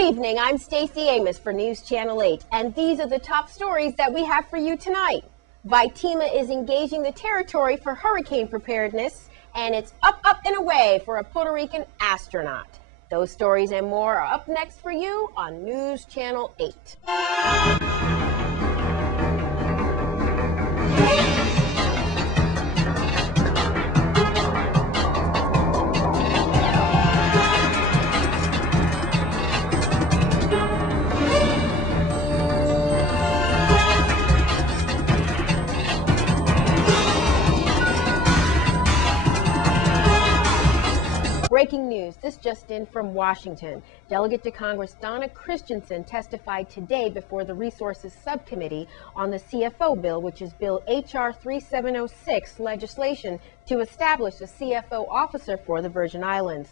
evening, I'm Stacey Amos for News Channel 8, and these are the top stories that we have for you tonight. VITEMA is engaging the territory for hurricane preparedness, and it's up, and away for a Puerto Rican astronaut. Those stories and more are up next for you on News Channel 8. Breaking news, this just in from Washington. Delegate to Congress Donna Christensen testified today before the Resources Subcommittee on the CFO Bill, which is Bill H.R. 3706 legislation to establish a CFO officer for the Virgin Islands.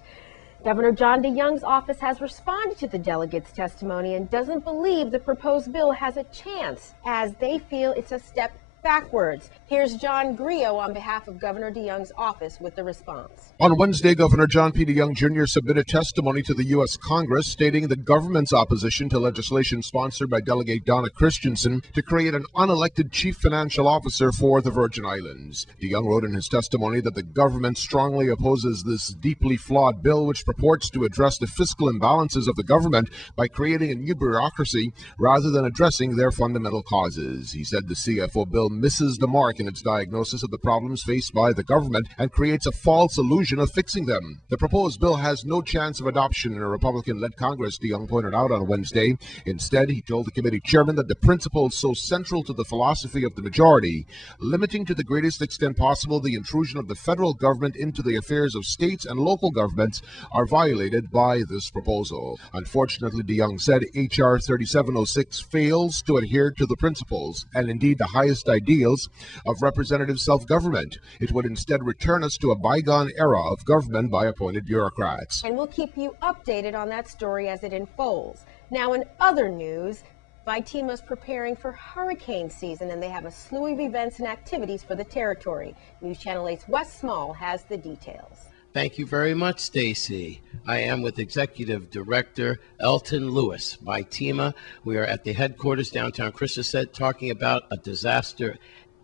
Governor John DeYoung's office has responded to the delegates' testimony and doesn't believe the proposed bill has a chance, as they feel it's a step backwards. Here's John Griot on behalf of Governor DeYoung's office with the response. On Wednesday, Governor John P. DeYoung Jr. submitted testimony to the U.S. Congress stating the government's opposition to legislation sponsored by Delegate Donna Christensen to create an unelected chief financial officer for the Virgin Islands. DeYoung wrote in his testimony that the government strongly opposes this deeply flawed bill, which purports to address the fiscal imbalances of the government by creating a new bureaucracy rather than addressing their fundamental causes. He said the CFO bill misses the mark in its diagnosis of the problems faced by the government and creates a false illusion of fixing them. The proposed bill has no chance of adoption in a Republican-led Congress, DeYoung pointed out on Wednesday. Instead, he told the committee chairman that the principles so central to the philosophy of the majority, limiting to the greatest extent possible the intrusion of the federal government into the affairs of states and local governments, are violated by this proposal. Unfortunately, DeYoung said H.R. 3706 fails to adhere to the principles and indeed the highest ideals of representative self-government. It would instead return us to a bygone era of government by appointed bureaucrats. And we'll keep you updated on that story as it unfolds. Now, in other news, VITEMA is preparing for hurricane season, and they have a slew of events and activities for the territory. News Channel 8's Wes Small has the details. Thank you very much, Stacy. I am with Executive Director Elton Lewis. VITEMA, we are at the headquarters downtown Christiansted talking about a disaster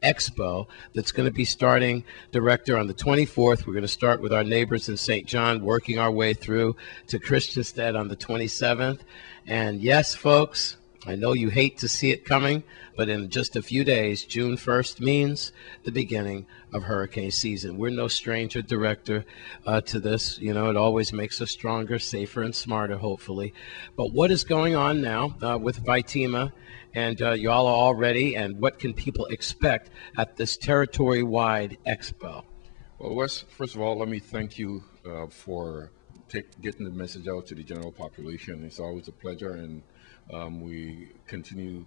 expo that's going to be starting, Director, on the 24th. We're going to start with our neighbors in St. John, working our way through to Christiansted on the 27th. And yes, folks, I know you hate to see it coming, but in just a few days, June 1st means the beginning of hurricane season. We're no stranger, Director, to this. You know, it always makes us stronger, safer, and smarter, hopefully. But what is going on now with VITEMA? And y'all are all ready, and what can people expect at this territory-wide expo? Well, Wes, first of all, let me thank you for getting the message out to the general population. It's always a pleasure, and we continue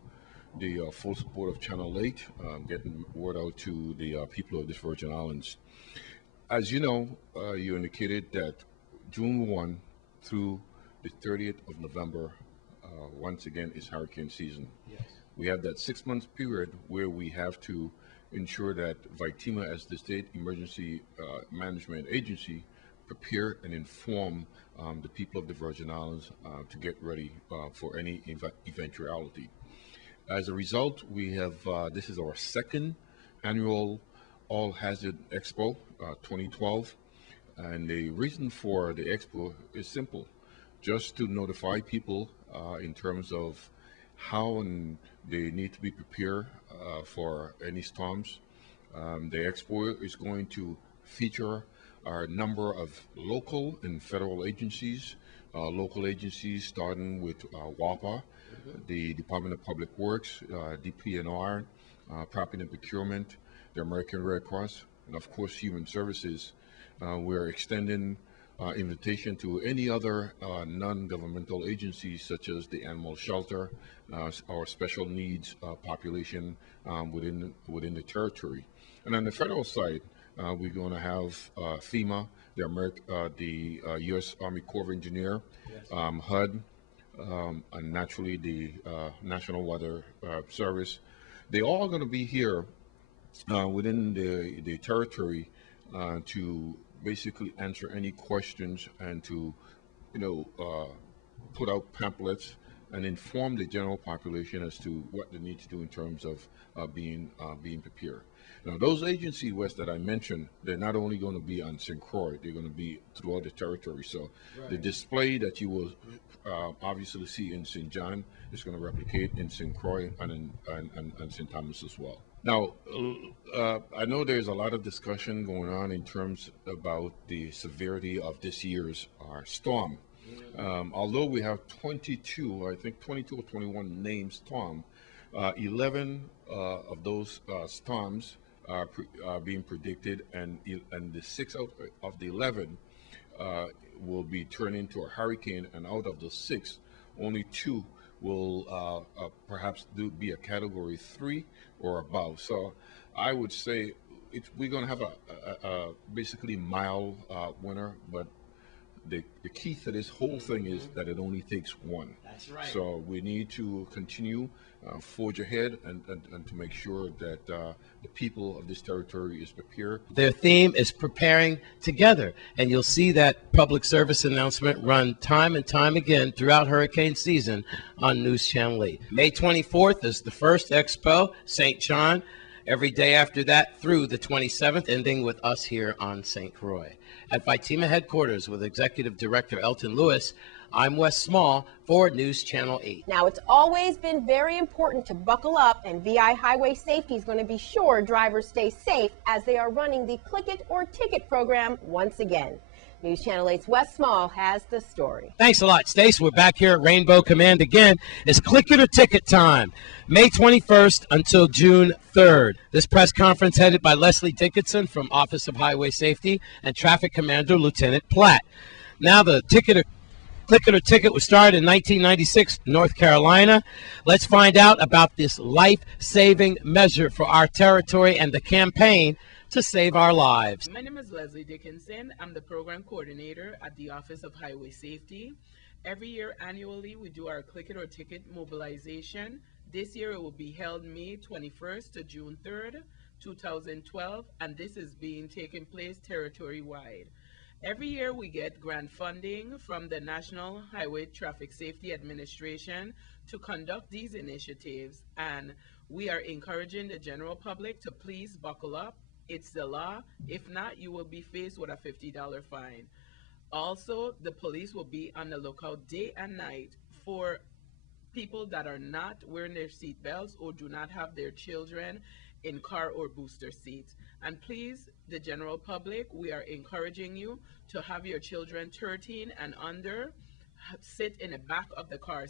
the full support of Channel 8, getting word out to the people of the Virgin Islands. As you know, you indicated that June 1 through the 30th of November, once again, is hurricane season. Yes. We have that 6-month period where we have to ensure that VITEMA, as the state emergency management agency, prepare and inform the people of the Virgin Islands to get ready for any eventuality. As a result, we have, this is our second annual All Hazard Expo 2012. And the reason for the expo is simple, just to notify people in terms of how they need to be prepared for any storms. The expo is going to feature a number of local and federal agencies, local agencies starting with WAPA, the Department of Public Works, DPNR, Property and Procurement, the American Red Cross, and of course Human Services. We're extending invitation to any other non-governmental agencies such as the Animal Shelter, our special needs population within the territory. And on the federal side, we're going to have FEMA, the U.S. Army Corps of Engineer, yes. HUD, and naturally the National Weather Service. They're all going to be here within the territory to basically answer any questions and to, put out pamphlets and inform the general population as to what they need to do in terms of being prepared. Now, those agency, Wes, that I mentioned, they're not only going to be on St. Croix, they're going to be throughout the territory. So the display that you will obviously see in St. John is going to replicate in St. Croix and St. Thomas as well. Now, I know there's a lot of discussion going on in terms about the severity of this year's storm. Although we have 22, I think 22 or 21 named storms, 11 of those storms are being predicted, and the 6 out of the 11 will be turned into a hurricane, and out of the 6, only 2 will perhaps be a Category 3 or above. So I would say we're going to have a basically mild winter, but the key to this whole thing is that it only takes one. That's right. So we need to continue, forge ahead, and to make sure that the people of this territory is prepared. Their theme is preparing together, and you'll see that public service announcement run time and time again throughout hurricane season on News Channel 8. May 24th is the first expo, St. John. Every day after that through the 27th, ending with us here on St. Croix. At VITEMA headquarters with Executive Director Elton Lewis, I'm Wes Small for News Channel 8. Now, it's always been very important to buckle up, and VI Highway Safety is going to be sure drivers stay safe as they are running the Click It or Ticket program once again. News Channel 8's Wes Small has the story. Thanks a lot, Stace. We're back here at Rainbow Command again. It's Click It or Ticket time, May 21st until June 3rd. This press conference headed by Leslie Dickinson from Office of Highway Safety and Traffic Commander Lieutenant Platt. Now, the Click It or Ticket was started in 1996 in North Carolina. Let's find out about this life-saving measure for our territory and the campaign to save our lives. My name is Leslie Dickinson. I'm the program coordinator at the Office of Highway Safety. Every year, annually, we do our Click It or Ticket mobilization. This year, it will be held May 21st to June 3rd, 2012, and this is being taken place territory-wide. Every year, we get grant funding from the National Highway Traffic Safety Administration to conduct these initiatives, and we are encouraging the general public to please buckle up. It's the law. If not, you will be faced with a $50 fine. Also, the police will be on the lookout day and night for people that are not wearing their seat belts or do not have their children in car or booster seats. And please, the general public, we are encouraging you to have your children 13 and under sit in the back of the car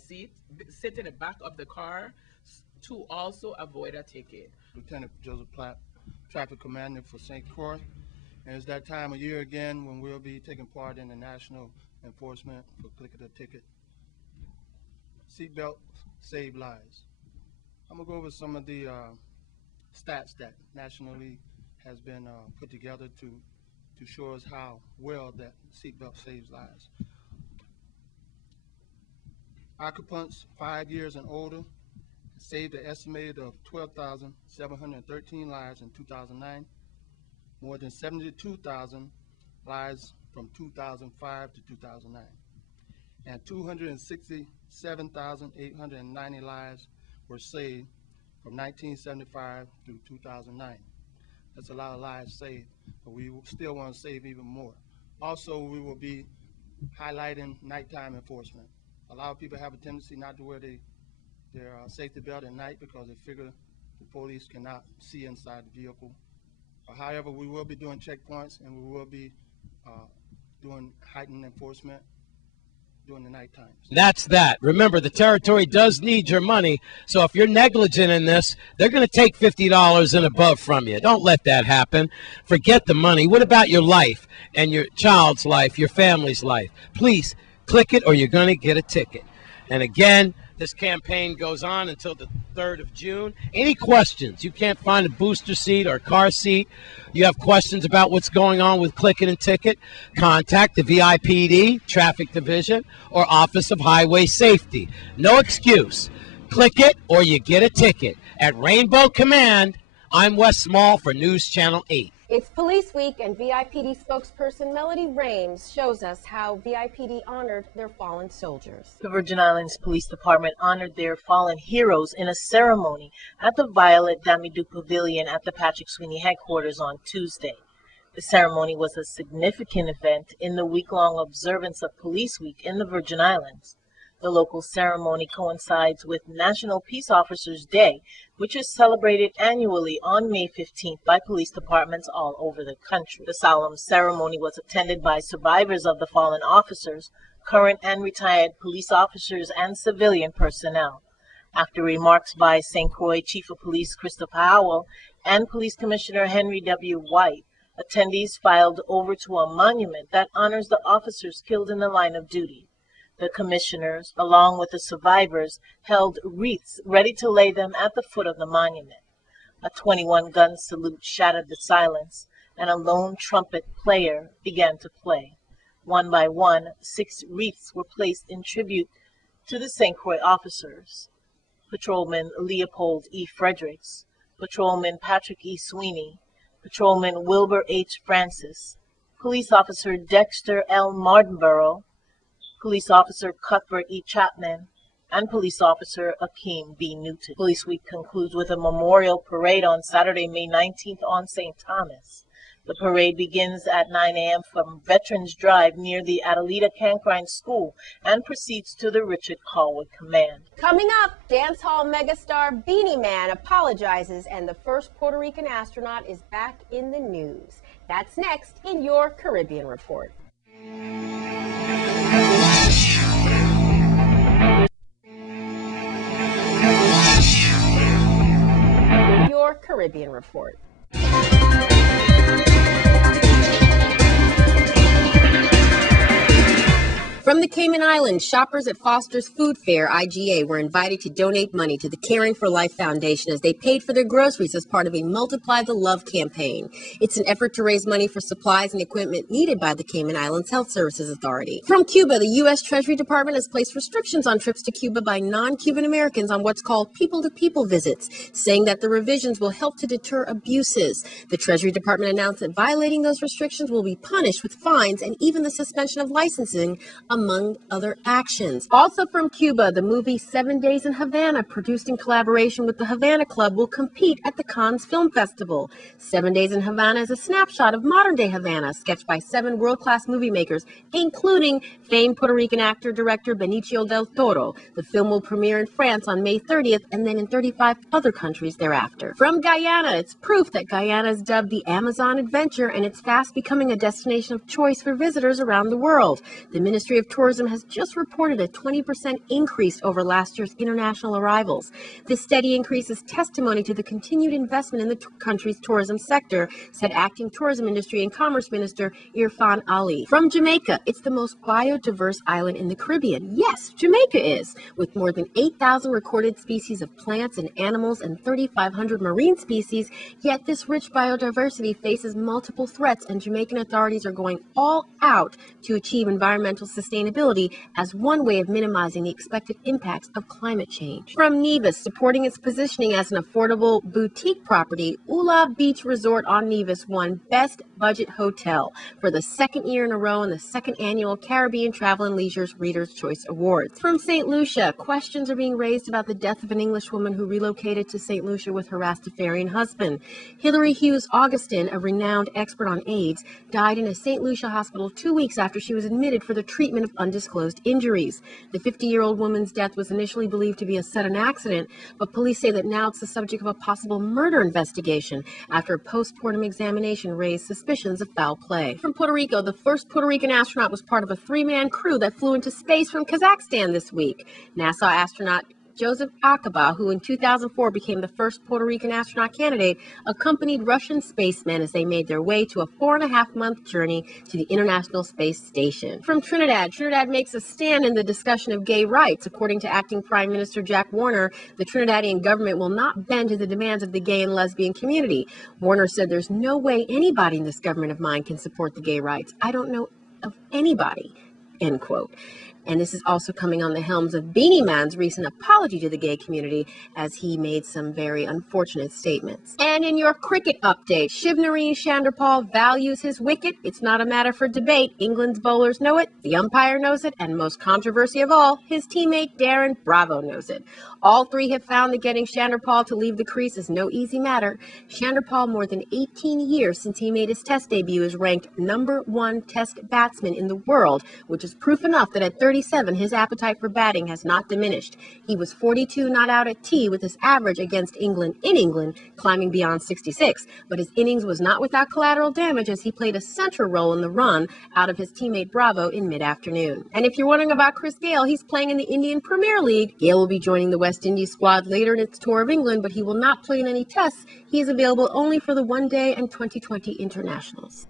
to also avoid a ticket. Lieutenant Joseph Platt, Traffic Commander for St. Croix, and it's that time of year again when we'll be taking part in the national enforcement for Click It or Ticket. Seatbelts save lives. I'm gonna go over some of the stats that nationally has been put together to show us how well that seatbelt saves lives. Occupants 5 years and older saved an estimated of 12,713 lives in 2009, more than 72,000 lives from 2005 to 2009, and 267,890 lives were saved from 1975 through 2009. That's a lot of lives saved, but we still want to save even more. Also, we will be highlighting nighttime enforcement. A lot of people have a tendency not to wear their safety belt at night because they figure the police cannot see inside the vehicle. However, we will be doing checkpoints, and we will be doing heightened enforcement during the night times. That's that. Remember, the territory does need your money, so if you're negligent in this, they're going to take $50 and above from you. Don't let that happen. Forget the money. What about your life and your child's life, your family's life? Please click it or you're going to get a ticket. And again, this campaign goes on until the 3rd of June. Any questions? You can't find a booster seat or car seat. You have questions about what's going on with Click It and Ticket, contact the VIPD, Traffic Division, or Office of Highway Safety. No excuse. Click it or you get a ticket. At Rainbow Command, I'm Wes Small for News Channel 8. It's Police Week, and VIPD spokesperson Melody Rames shows us how VIPD honored their fallen soldiers. The Virgin Islands Police Department honored their fallen heroes in a ceremony at the Violet Damidou Pavilion at the Patrick Sweeney headquarters on Tuesday. The ceremony was a significant event in the week-long observance of Police Week in the Virgin Islands. The local ceremony coincides with National Peace Officers Day, which is celebrated annually on May 15th by police departments all over the country. The solemn ceremony was attended by survivors of the fallen officers, current and retired police officers, and civilian personnel. After remarks by St. Croix Chief of Police Christopher Howell and Police Commissioner Henry W. White, attendees filed over to a monument that honors the officers killed in the line of duty. The commissioners, along with the survivors, held wreaths ready to lay them at the foot of the monument. A 21-gun salute shattered the silence, and a lone trumpet player began to play. One by one, 6 wreaths were placed in tribute to the St. Croix officers: Patrolman Leopold E. Fredericks, Patrolman Patrick E. Sweeney, Patrolman Wilbur H. Francis, Police Officer Dexter L. Martinborough, Police Officer Cuthbert E. Chapman, and Police Officer Akeem B. Newton. Police Week concludes with a memorial parade on Saturday, May 19th on St. Thomas. The parade begins at 9 a.m. from Veterans Drive near the Adelita Cancrine School and proceeds to the Richard Colwood Command. Coming up, dancehall megastar Beanie Man apologizes, and the first Puerto Rican astronaut is back in the news. That's next in your Caribbean Report. Your Caribbean Report. From the Cayman Islands, shoppers at Foster's Food Fair, IGA, were invited to donate money to the Caring for Life Foundation as they paid for their groceries as part of a Multiply the Love campaign. It's an effort to raise money for supplies and equipment needed by the Cayman Islands Health Services Authority. From Cuba, the U.S. Treasury Department has placed restrictions on trips to Cuba by non-Cuban Americans on what's called people-to-people visits, saying that the revisions will help to deter abuses. The Treasury Department announced that violating those restrictions will be punished with fines and even the suspension of licensing, among other actions. Also from Cuba, the movie 7 Days in Havana, produced in collaboration with the Havana Club, will compete at the Cannes Film Festival. 7 Days in Havana is a snapshot of modern-day Havana, sketched by 7 world-class movie makers, including famed Puerto Rican actor-director Benicio del Toro. The film will premiere in France on May 30th and then in 35 other countries thereafter. From Guyana, it's proof that Guyana is dubbed the Amazon Adventure, and it's fast becoming a destination of choice for visitors around the world. The Ministry of Tourism has just reported a 20% increase over last year's international arrivals. This steady increase is testimony to the continued investment in the country's tourism sector, said Acting Tourism Industry and Commerce Minister Irfan Ali. From Jamaica, it's the most biodiverse island in the Caribbean. Yes, Jamaica is, with more than 8,000 recorded species of plants and animals and 3,500 marine species, yet this rich biodiversity faces multiple threats, and Jamaican authorities are going all out to achieve environmental sustainability as one way of minimizing the expected impacts of climate change. From Nevis, supporting its positioning as an affordable boutique property, Ula Beach Resort on Nevis won Best Budget Hotel for the 2nd year in a row in the 2nd annual Caribbean Travel and Leisure's Reader's Choice Awards. From St. Lucia, questions are being raised about the death of an English woman who relocated to St. Lucia with her Rastafarian husband. Hilary Hughes Augustin, a renowned expert on AIDS, died in a St. Lucia hospital 2 weeks after she was admitted for the treatment of undisclosed injuries. The 50-year-old woman's death was initially believed to be a sudden accident, but police say that now it's the subject of a possible murder investigation after a post-mortem examination raised suspicions of foul play. From Puerto Rico, the first Puerto Rican astronaut was part of a 3-man crew that flew into space from Kazakhstan this week. NASA astronaut Joseph Akaba, who in 2004 became the first Puerto Rican astronaut candidate, accompanied Russian spacemen as they made their way to a 4.5-month journey to the International Space Station. From Trinidad, Trinidad makes a stand in the discussion of gay rights. According to Acting Prime Minister Jack Warner, the Trinidadian government will not bend to the demands of the gay and lesbian community. Warner said, "There's no way anybody in this government of mine can support the gay rights. I don't know of anybody," end quote. And this is also coming on the helms of Beanie Man's recent apology to the gay community, as he made some very unfortunate statements. And in your cricket update, Shivnarine Chanderpaul values his wicket. It's not a matter for debate. England's bowlers know it, the umpire knows it, and most controversy of all, his teammate Darren Bravo knows it. All three have found that getting Chanderpaul to leave the crease is no easy matter. Chanderpaul, more than 18 years since he made his Test debut, is ranked #1 Test batsman in the world, which is proof enough that at 37, his appetite for batting has not diminished. He was 42 not out at tea, with his average against England in England climbing beyond 66. But his innings was not without collateral damage, as he played a central role in the run out of his teammate Bravo in mid-afternoon. And if you're wondering about Chris Gayle, he's playing in the Indian Premier League. Gayle will be joining the West Indies squad later in its tour of England, but he will not play in any tests. He is available only for the one-day and 2020 internationals.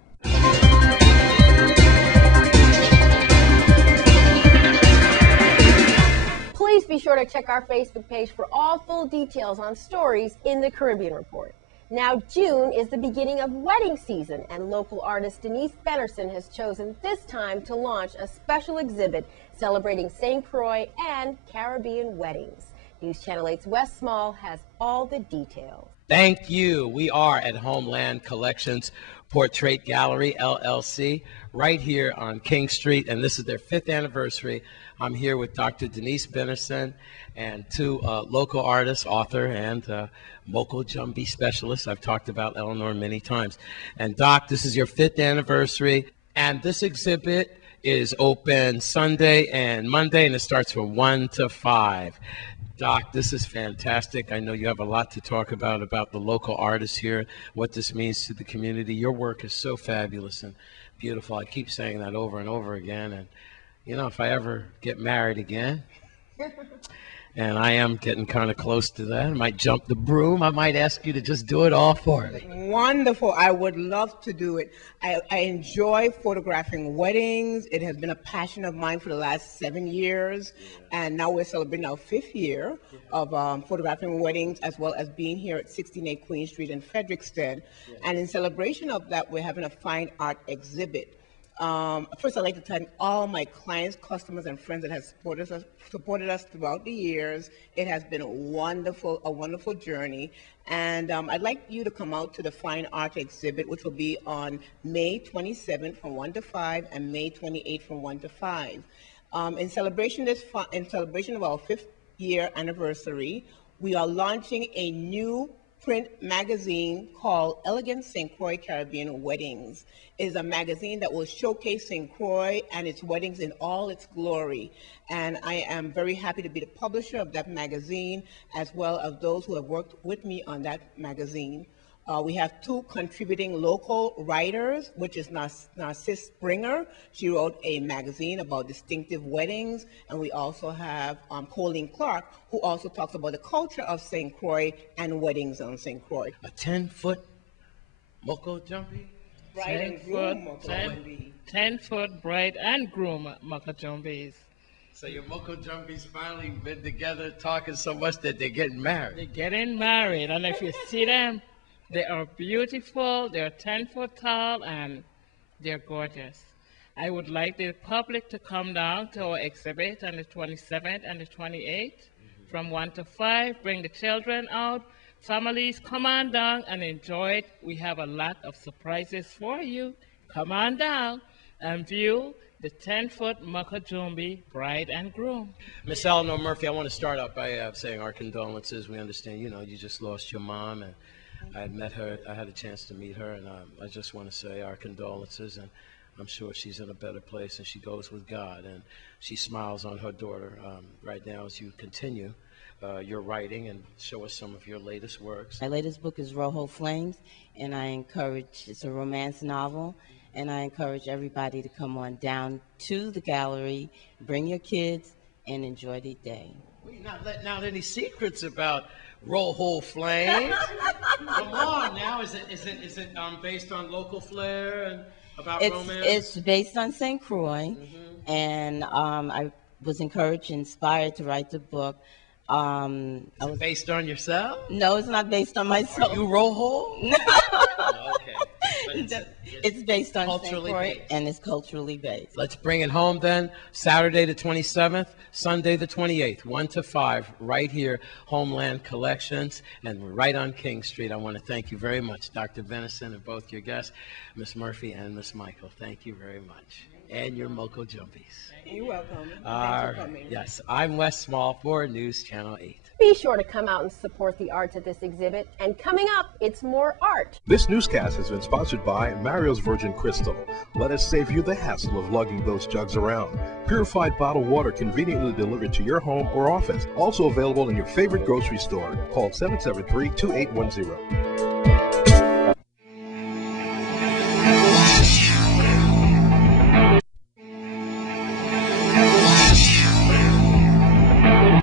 Please be sure to check our Facebook page for all full details on stories in the Caribbean Report. Now, June is the beginning of wedding season, and local artist Denise Bennerson has chosen this time to launch a special exhibit celebrating St. Croix and Caribbean weddings. News Channel 8's Wes Small has all the details. Thank you. We are at Homeland Collections Portrait Gallery, LLC, right here on King Street, and this is their 5th anniversary. I'm here with Dr. Denise Bennerson and two local artists, author and Moko Jumbi specialist. I've talked about Eleanor many times. And Doc, this is your 5th anniversary, and this exhibit is open Sunday and Monday, and it starts from 1 to 5. Doc, this is fantastic. I know you have a lot to talk about the local artists here, what this means to the community. Your work is so fabulous and beautiful. I keep saying that over and over again. And, you know, if I ever get married again, and I am getting kind of close to that, I might jump the broom. I might ask you to just do it all for me. Wonderful. I would love to do it. I enjoy photographing weddings. It has been a passion of mine for the last 7 years. And now we're celebrating our 5th year of photographing weddings, as well as being here at 16A Queen Street in Frederickston. And in celebration of that, we're having a fine art exhibit. First, I'd like to thank all my clients, customers, and friends that have supported us throughout the years. It has been a wonderful journey. And I'd like you to come out to the fine art exhibit, which will be on May 27th from 1 to 5 and May 28th from 1 to 5. In celebration of our 5th year anniversary, we are launching a new print magazine called Elegant St. Croix Caribbean Weddings. It is a magazine that will showcase St. Croix and its weddings in all its glory. And I am very happy to be the publisher of that magazine, as well as those who have worked with me on that magazine. We have 2 contributing local writers, which is Narcisse Springer. She wrote a magazine about distinctive weddings. And we also have Colleen Clark, who also talks about the culture of St. Croix and weddings on St. Croix. A 10-foot Moko Jumbi? Bride and groom Moko Jumbi. 10-foot bride and groom Moko Jumbis. So your Moko Jumbis finally been together talking so much that they're getting married. They're getting married, and if you see them, they are beautiful, they're 10 foot tall, and they're gorgeous. I would like the public to come down to our exhibit on the 27th and the 28th from 1 to 5. Bring the children out. Families, come on down and enjoy it. We have a lot of surprises for you. Come on down and view the 10-foot Moko Jumbi bride and groom. Miss Eleanor Murphy, I want to start out by saying our condolences. We understand, you know, you just lost your mom, and I had met her, I had a chance to meet her, and I just want to say our condolences, and I'm sure she's in a better place, and she goes with God, and she smiles on her daughter right now as you continue your writing and show us some of your latest works. My latest book is Rojo Flames, and it's a romance novel, and I encourage everybody to come on down to the gallery, bring your kids, and enjoy the day. Well, you're not letting out any secrets about Rojo Flames. Come on now, is it based on local flair and about romance? It's based on St. Croix, and I was inspired to write the book. Based on yourself? No, it's not based on myself. You Rojo? No. Oh, okay. It's based on Culturally St. Croix, based. and it's culturally based. Let's bring it home then. Saturday the 27th, Sunday the 28th, 1 to 5, right here, Homeland Collections, and we're right on King Street. I want to thank you very much, Dr. Venison, and both your guests, Miss Murphy and Miss Michael. Thank you very much. And your Moco Jumpies. You're welcome. Thanks for coming. Yes, I'm Wes Small for News Channel 8. Be sure to come out and support the arts at this exhibit. And coming up, it's more art. This newscast has been sponsored by Mario's Virgin Crystal. Let us save you the hassle of lugging those jugs around. Purified bottled water conveniently delivered to your home or office. Also available in your favorite grocery store. Call 773-2810.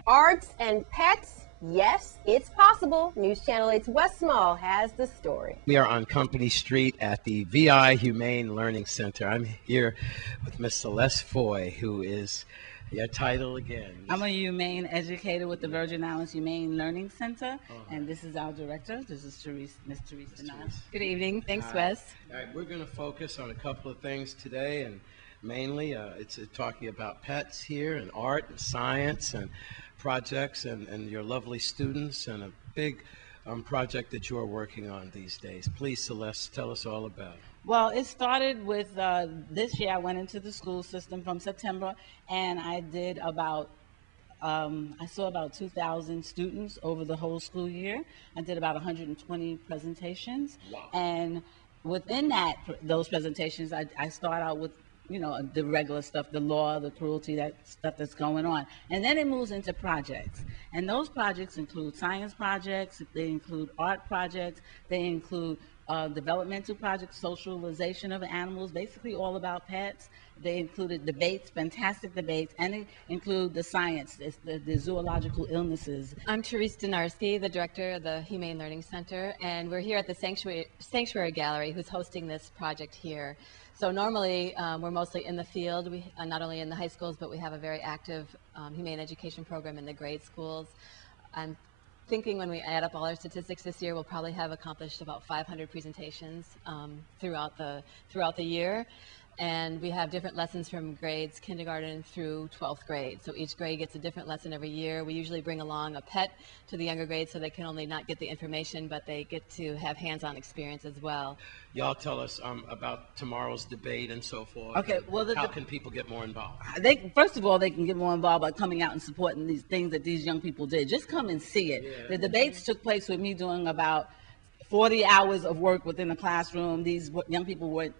Arts and pets, yes, it's possible. News Channel 8's Wes Small has the story. We are on Company Street at the VI Humane Learning Center. I'm here with Miss Celeste Foy, who is your title again. I'm a humane educator with the Virgin Islands Humane Learning Center, and this is our director. This is Miss Teresa Nas. Good evening. Thanks, Wes. All right, we're going to focus on a couple of things today, and mainly it's talking about pets here and art and science and projects and your lovely students and a big project that you are working on these days. Please, Celeste, tell us all about it. Well, it started with this year. I went into the school system from September, and I did about I saw about 2,000 students over the whole school year. I did about 120 presentations. Wow. And within those presentations, I start out with, you know, the regular stuff, the law, the cruelty, that stuff that's going on. And then it moves into projects. And those projects include science projects, they include art projects, they include developmental projects, socialization of animals, basically all about pets. They included debates, fantastic debates, and they include the science, the zoological illnesses. I'm Teresa Dinarski, the director of the Humane Learning Center, and we're here at the Sanctuary Gallery, who's hosting this project here. So normally, we're mostly in the field, not only in the high schools, but we have a very active humane education program in the grade schools. I'm thinking when we add up all our statistics this year, we'll probably have accomplished about 500 presentations throughout the year. And we have different lessons from grades kindergarten through 12th grade. So each grade gets a different lesson every year. We usually bring along a pet to the younger grades so they can only not get the information, but they get to have hands-on experience as well. Y'all tell us about tomorrow's debate and so forth. Okay, well, how can people get more involved? First of all, they can get more involved by coming out and supporting these things that these young people did. Just come and see it. Yeah. The debates took place with me doing about 40 hours of work within the classroom. These young people worked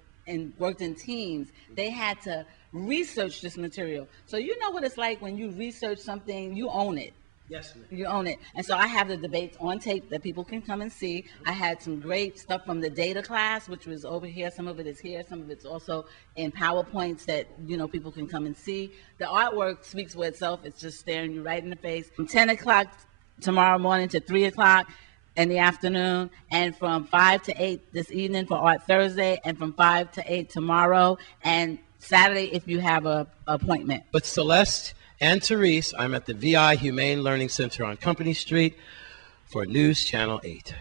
in teams. They had to research this material. So you know what it's like when you research something, you own it. Yes, ma'am. You own it. And so I have the debates on tape that people can come and see. I had some great stuff from the data class, which was over here. Some of it is here. Some of it's also in PowerPoints that, you know, people can come and see. The artwork speaks for itself. It's just staring you right in the face. From 10 o'clock tomorrow morning to 3 o'clock in the afternoon, and from 5 to 8 this evening for Art Thursday, and from 5 to 8 tomorrow, and Saturday if you have an appointment. But Celeste and Therese, I'm at the VI Humane Learning Center on Company Street for News Channel 8.